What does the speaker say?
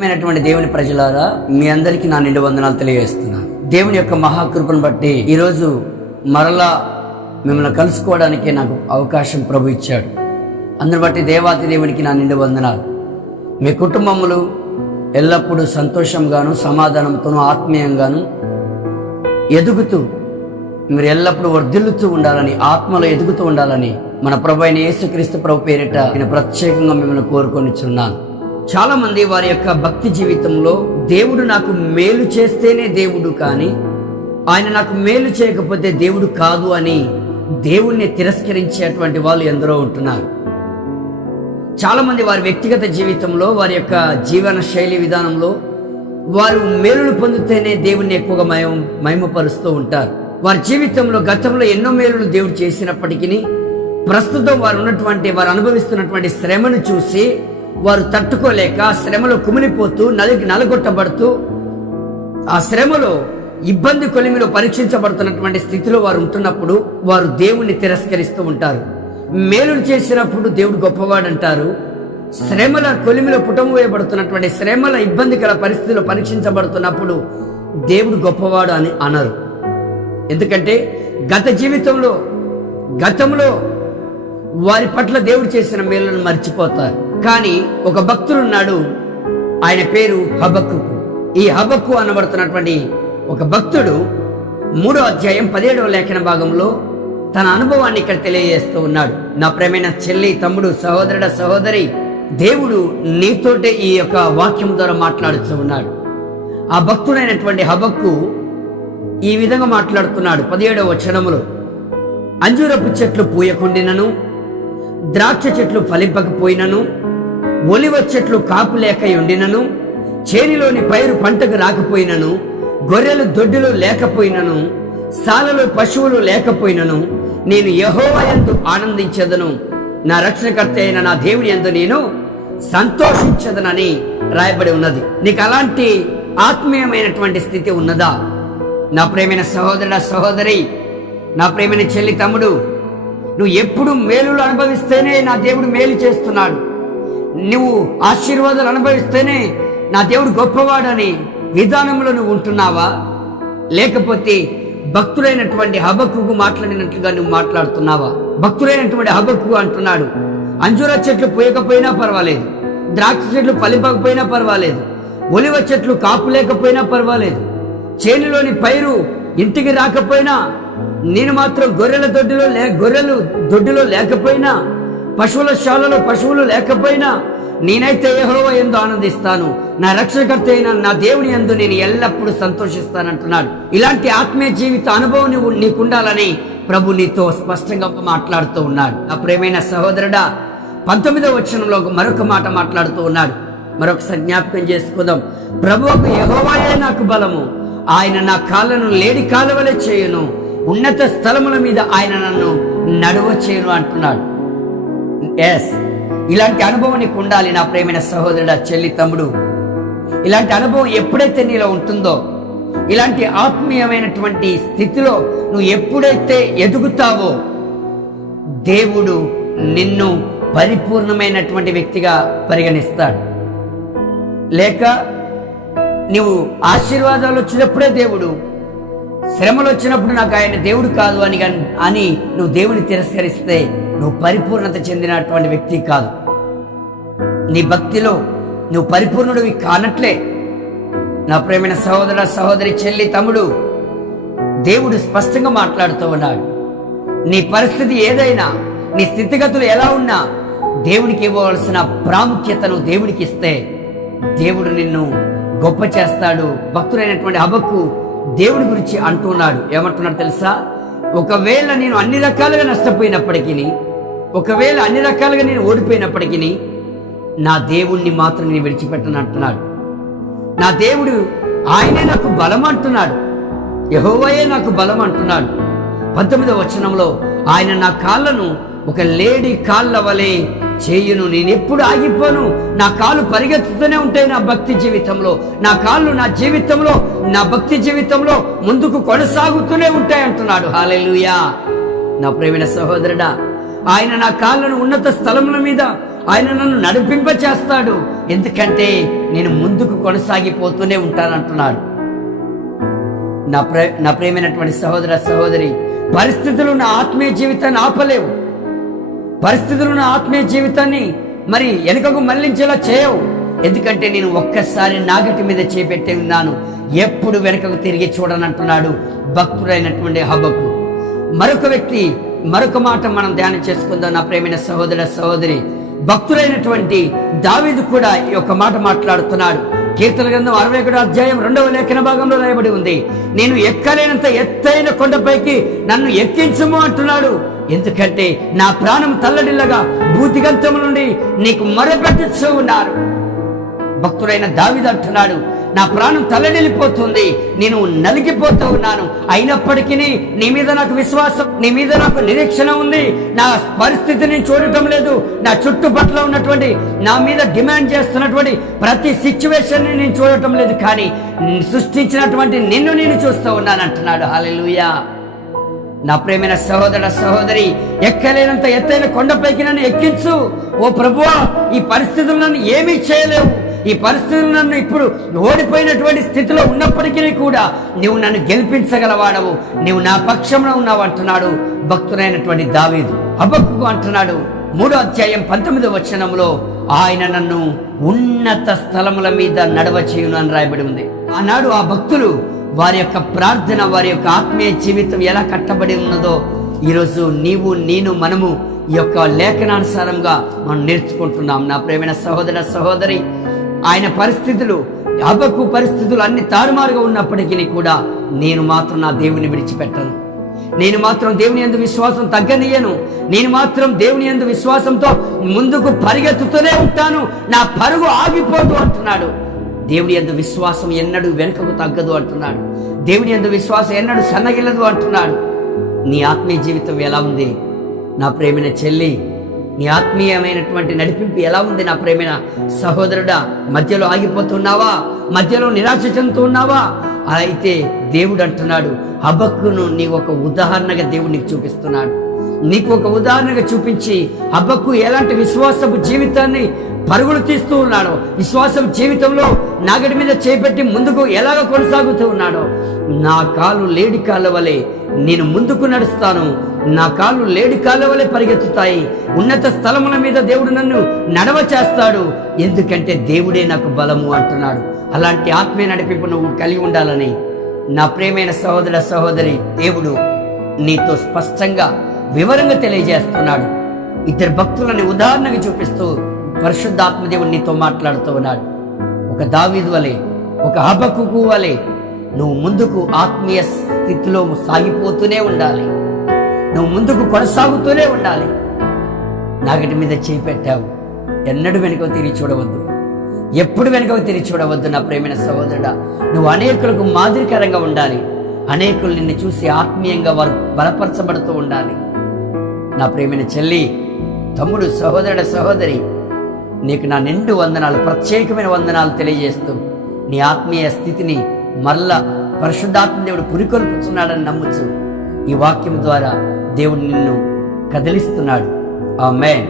దేవుని ప్రజలారా, మీ అందరికీ నా నిండు వందనాలు తెలియజేస్తున్నాను. దేవుని యొక్క మహాకృపను బట్టి ఈరోజు మరలా మిమ్మల్ని కలుసుకోవడానికి నాకు అవకాశం ప్రభు ఇచ్చాడు. అందుని బట్టి దేవాతి దేవునికి నా నిండు వందనాలు. మీ కుటుంబములు ఎల్లప్పుడూ సంతోషంగాను సమాధానంతోనూ ఆత్మీయంగాను ఎదుగుతూ మీరు ఎల్లప్పుడూ వర్ధిల్లుతూ ఉండాలని, ఆత్మలో ఎదుగుతూ ఉండాలని మన ప్రభు అయిన యేసుక్రీస్తు ప్రభు పేరిట నేను ప్రత్యేకంగా మిమ్మల్ని కోరుకొనిచున్నాను. చాలా మంది వారి యొక్క భక్తి జీవితంలో దేవుడు నాకు మేలు చేస్తేనే దేవుడు, కానీ ఆయన నాకు మేలు చేయకపోతే దేవుడు కాదు అని దేవుణ్ణి తిరస్కరించేటువంటి వాళ్ళు ఎందరో ఉంటున్నారు. చాలా మంది వారి వ్యక్తిగత జీవితంలో, వారి యొక్క జీవన శైలి విధానంలో వారు మేలును పొందితేనే దేవుణ్ణి ఎక్కువగా మహిమపరుస్తూ ఉంటారు. వారి జీవితంలో గతంలో ఎన్నో మేలులు దేవుడు చేసినప్పటికీ ప్రస్తుతం వారు అనుభవిస్తున్నటువంటి శ్రమను చూసి వారు తట్టుకోలేక శ్రమలో కుమిలిపోతూ నలగొట్టబడుతూ ఆ శ్రమలో ఇబ్బంది కొలిమిలో పరీక్షించబడుతున్నటువంటి స్థితిలో వారు ఉంటున్నప్పుడు వారు దేవుణ్ణి తిరస్కరిస్తూ ఉంటారు. మేలులు చేసినప్పుడు దేవుడు గొప్పవాడంటారు. శ్రమల కొలిమిలో పుటము వేయబడుతున్నటువంటి శ్రమల ఇబ్బందికర పరిస్థితిలో పరీక్షించబడుతున్నప్పుడు దేవుడు గొప్పవాడు అని అనరు. ఎందుకంటే గతంలో వారి పట్ల దేవుడు చేసిన మేలులను మర్చిపోతారు. కానీ ఒక భక్తుడున్నాడు, ఆయన పేరు హబక్కుకు. ఈ హబక్కు అనబడుతున్నటువంటి ఒక భక్తుడు 3వ అధ్యాయం 17వ లేఖన భాగంలో తన అనుభవాన్ని ఇక్కడ తెలియజేస్తూ ఉన్నాడు. నా ప్రేమైన చెల్లి, తమ్ముడు, సహోదరుడ, సహోదరి, దేవుడు నీతోటే ఈ యొక్క వాక్యం ద్వారా మాట్లాడుతూ ఉన్నాడు. ఆ భక్తుడైనటువంటి హబక్కు ఈ విధంగా మాట్లాడుతున్నాడు 17వ వచనములో. అంజూరపు చెట్లు పూయకుండినను, ద్రాక్ష చెట్లు ఫలింపకపోయినను, ఒలివ చెట్లు కాపు లేక ఉండినను, చేనిలోని పైరు పంటకు రాకపోయినను, గొర్రెలు దొడ్డిలో లేకపోయినను, సాలలో పశువులు లేకపోయినను, నేను యెహోవా యందు ఆనందించదను, నా రక్షణకర్త అయిన నా దేవుని యందు నేను సంతోషించదనని రాయబడి ఉన్నది. నీకు అలాంటి ఆత్మీయమైనటువంటి స్థితి ఉన్నదా? నా ప్రేమైన సహోదరుడ, సహోదరి, నా ప్రేమైన చెల్లి, తమ్ముడు, నువ్వు ఎప్పుడు మేలులు అనుభవిస్తేనే నా దేవుడు మేలు చేస్తున్నాడు, నువ్వు ఆశీర్వాదాలు అనుభవిస్తేనే నా దేవుడు గొప్పవాడని విధానంలో నువ్వు ఉంటున్నావా? లేకపోతే భక్తులైనటువంటి హబక్కుకు మాట్లాడినట్లుగా నువ్వు మాట్లాడుతున్నావా? భక్తులైనటువంటి హబక్కు అంటున్నాడు, అంజూర చెట్లు పూయకపోయినా పర్వాలేదు, ద్రాక్ష చెట్లు ఫలింపకపోయినా పర్వాలేదు, ఒలివ చెట్లు కాపు లేకపోయినా పర్వాలేదు, చేనులోని పైరు ఇంటికి రాకపోయినా, నేను మాత్రం గొర్రెల దొడ్డిలో లేకపోయినా, పశువుల శాలలో పశువులు లేకపోయినా, నేనైతే యెహోవా యందు ఆనందిస్తాను, నా రక్షణకర్త అయిన నా దేవుని యందు నేను ఎల్లప్పుడూ సంతోషిస్తానంటున్నాడు. ఇలాంటి ఆత్మీయ జీవిత అనుభవం నీకుండాలని ప్రభు నీతో స్పష్టంగా మాట్లాడుతూ ఉన్నాడు. నా ప్రేమైన సహోదరుడా, 19వ వచనంలో మరొక మాట మాట్లాడుతూ ఉన్నాడు. మరొకసారి జ్ఞాపకం చేసుకుందాం. ప్రభువుకు యెహోవాయే నాకు బలము, ఆయన నా కాళ్ళను లేడి కాళ్ళ వలె చేయును, ఉన్నత స్థలముల మీద ఆయన నన్ను నడువ చేయును అంటున్నాడు. ఇలాంటి అనుభవం నీకు ఉండాలి నా ప్రేమైన సహోదరుడా, చెల్లి, తమ్ముడు. ఇలాంటి అనుభవం ఎప్పుడైతే నీలో ఉంటుందో, ఇలాంటి ఆత్మీయమైనటువంటి స్థితిలో నువ్వు ఎప్పుడైతే ఎదుగుతావో, దేవుడు నిన్ను పరిపూర్ణమైనటువంటి వ్యక్తిగా పరిగణిస్తాడు. లేక నువ్వు ఆశీర్వాదాలు వచ్చినప్పుడే దేవుడు, శ్రమలు వచ్చినప్పుడు నాకు ఆయన దేవుడు కాదు అని నువ్వు దేవుని తిరస్కరిస్తే నువ్వు పరిపూర్ణత చెందినటువంటి వ్యక్తి కాదు. నీ భక్తిలో నువ్వు పరిపూర్ణుడివి కానట్లే. నా ప్రేమైన సహోదర, సహోదరి, చెల్లి, తమ్ముడు, దేవుడు స్పష్టంగా మాట్లాడుతూ ఉన్నాడు. నీ పరిస్థితి ఏదైనా, నీ స్థితిగతులు ఎలా ఉన్నా, దేవునికి ఇవ్వవలసిన ప్రాముఖ్యతను దేవుడికి ఇస్తే దేవుడు నిన్ను గొప్ప చేస్తాడు. భక్తుడైనటువంటి హబక్కు దేవుడి గురించి అంటున్నాడు. ఏమంటున్నాడు తెలుసా? ఒకవేళ నేను అన్ని రకాలుగా నష్టపోయినప్పటికీ, ఒకవేళ అన్ని రకాలుగా నేను ఓడిపోయినప్పటికీ, నా దేవుణ్ణి మాత్రం నేను విడిచిపెట్టను అంటున్నాడు. నా దేవుడు ఆయనే నాకు బలం అంటున్నాడు, యెహోవాయే నాకు బలం అంటున్నాడు. 19వ వచనంలో ఆయన నా కాళ్ళను ఒక లేడి కాళ్ళ వలె చేయును, నేనెప్పుడు ఆగిపోను, నా కాళ్ళు పరిగెత్తుతూనే ఉంటాయి. నా భక్తి జీవితంలో నా కాళ్ళు నా జీవితంలో, నా భక్తి జీవితంలో ముందుకు కొనసాగుతూనే ఉంటాయి అంటున్నాడు. హల్లెలూయా. నా ప్రేమైన సహోదరుడా, ఆయన నా కాళ్ళను ఉన్నత స్థలముల మీద ఆయన నన్ను నడిపింప చేస్తాడు, ఎందుకంటే నేను ముందుకు కొనసాగిపోతూనే ఉంటానంటున్నాడు. నా ప్రియమైనటువంటి సహోదర సహోదరి, పరిస్థితులు నా ఆత్మీయ జీవితాన్ని ఆపలేవు. పరిస్థితులు నా ఆత్మీయ జీవితాన్ని మరి వెనుకకు మళ్లించేలా చేయవు. ఎందుకంటే నేను ఒక్కసారి నాగటి మీద చేపెట్టి ఉన్నాను, ఎప్పుడు వెనుకకు తిరిగి చూడనంటున్నాడు భక్తుడైనటువంటి హబక్కు. మరొక వ్యక్తి, మరొక మాట మనం ధ్యానం చేసుకుందాం. నా ప్రేమైన సహోదర సహోదరి, భక్తుడైనటువంటి దావీదు కూడా ఈ యొక్క మాట మాట్లాడుతున్నాడు. కీర్తన గ్రంథం 61వ అధ్యాయం 2వ లేఖన భాగంలో రాయబడి ఉంది, నేను ఎక్కలేనంత ఎత్తైన కొండపైకి నన్ను ఎక్కించము అంటున్నాడు. ఎందుకంటే నా ప్రాణం తల్లడిల్లగా భూతిగంతము నుండి నీకు మొరపెట్టుచూ ఉన్నారు. భక్తుడైన దావీదు అంటున్నాడు, నా ప్రాణం తల్లడిల్లిపోతుంది, నేను నలిగిపోతూ ఉన్నాను, అయినప్పటికీ నీ మీద నాకు విశ్వాసం, నీ మీద నాకు నిరీక్షణ ఉంది. నా పరిస్థితిని చూడటం లేదు, నా చుట్టుపట్ల ఉన్నటువంటి నా మీద డిమాండ్ చేస్తున్నటువంటి ప్రతి సిచ్యువేషన్ ని నేను చూడటం లేదు, కానీ సృష్టించినటువంటి నిన్ను నేను చూస్తూ ఉన్నాను అంటున్నాడు. హల్లెలూయా. నా ప్రేమైన సహోదర సహోదరి, ఎక్కలేనంత ఎత్తైన కొండపైకి నన్ను ఎక్కించు. ఓ ప్రభువా, ఈ పరిస్థితులు నన్ను ఏమీ చేయలేవు, ఈ పరిస్థితులు నన్ను ఇప్పుడు ఓడిపోయినటువంటి స్థితిలో ఉన్నప్పటికీ కూడా నువ్వు నన్ను గెలిపించగలవాడవు, నువ్వు నా పక్షంలో ఉన్నావు అంటున్నాడు భక్తుడైనటువంటి దావీదు. హబక్కూకు అంటున్నాడు 3వ అధ్యాయం 19వ వచనంలో, ఆయన నన్ను ఉన్నత స్థలముల మీద నడవచేయును అని రాయబడి ఉంది. ఆనాడు ఆ భక్తులు వారి యొక్క ప్రార్థన, వారి యొక్క ఆత్మీయ జీవితం ఎలా కట్టబడి ఉన్నదో ఈరోజు నీవు నేను మనము ఈ యొక్క లేఖనానుసారంగా మనం నేర్చుకుంటున్నాం. నా ప్రేమైన సహోదర సహోదరి, ఆయన పరిస్థితులు, హబక్కూ పరిస్థితులు అన్ని తారుమారుగా ఉన్నప్పటికీ కూడా నేను మాత్రం నా దేవుని విడిచిపెట్టను, నేను మాత్రం దేవుని యందు విశ్వాసం తగ్గనీయను, నేను మాత్రం దేవుని యందు విశ్వాసంతో ముందుకు పరిగెత్తుతూనే ఉంటాను, నా పరుగు ఆగిపోదు అంటున్నాడు. దేవుని యందు విశ్వాసం ఎన్నడూ వెనుకకు తగ్గదు అంటున్నాడు. దేవుని యందు విశ్వాసం ఎన్నడూ సన్నగిల్లదు అంటున్నాడు. నీ ఆత్మీయ జీవితం ఎలా ఉంది నా ప్రేమైన చెల్లి? నీ ఆత్మీయమైనటువంటి నడిపింపు ఎలా ఉంది నా ప్రేమైన సహోదరుడా? మధ్యలో ఆగిపోతున్నావా? మధ్యలో నిరాశ చెందుతూ ఉన్నావా? అయితే దేవుడు అంటున్నాడు, హబక్కును నీ ఒక ఉదాహరణగా దేవుడు నీకు చూపిస్తున్నాడు. నీకు ఒక ఉదాహరణగా చూపించి హబక్కూ ఎలాంటి విశ్వాసపు జీవితాన్ని పరుగులు తీస్తూ ఉన్నాడో, విశ్వాసం జీవితంలో నాగడి మీద చేపెట్టి ముందుకు ఎలాగ కొనసాగుతూ ఉన్నాడో, నా కాళ్ళు లేడి కాళ్ళ వలె నేను ముందుకు నడుస్తాను, నా కాళ్ళు లేడి కాళ్ళ వలె పరిగెత్తుతాయి, ఉన్నత స్థలముల మీద దేవుడు నన్ను నడవ చేస్తాడు, ఎందుకంటే దేవుడే నాకు బలము అంటున్నాడు. అలాంటి ఆత్మీయ నడిపింపు నువ్వు కలిగి ఉండాలని నా ప్రియమైన సహోదర సహోదరి, దేవుడు నీతో స్పష్టంగా వివరంగా తెలియజేస్తున్నాడు. ఇద్దరు భక్తులని ఉదాహరణగా చూపిస్తూ పరిశుద్ధాత్మదేవుడు నీతో మాట్లాడుతూ ఉన్నాడు. ఒక దావీదు వలె, ఒక హబక్కూకు వలె నువ్వు ముందుకు ఆత్మీయ స్థితిలో సాగిపోతూనే ఉండాలి, నువ్వు ముందుకు కొనసాగుతూనే ఉండాలి. నాగటి మీద చేయి పెట్టావు, ఎన్నడూ వెనుకకు తిరిగి చూడవద్దు, ఎప్పుడు వెనుకకు తిరిగి చూడవద్దు. నా ప్రేమైన సహోదరుడా, నువ్వు అనేకులకు మాదిరికరంగా ఉండాలి, అనేకులు నిన్ను చూసి ఆత్మీయంగా వారు బలపరచబడుతూ ఉండాలి. నా ప్రేమైన చెల్లి, తమ్ముడు, సహోదరుడ, సహోదరి, నీకు నా నిండు వందనాలు, ప్రత్యేకమైన వందనాలు తెలియజేస్తూ నీ ఆత్మీయ స్థితిని మరలా పరిశుద్ధాత్మ దేవుడు పురికొల్పుతున్నాడని నమ్ముచు ఈ వాక్యం ద్వారా దేవుడు నిన్ను కదిలిస్తున్నాడు. ఆమేన్.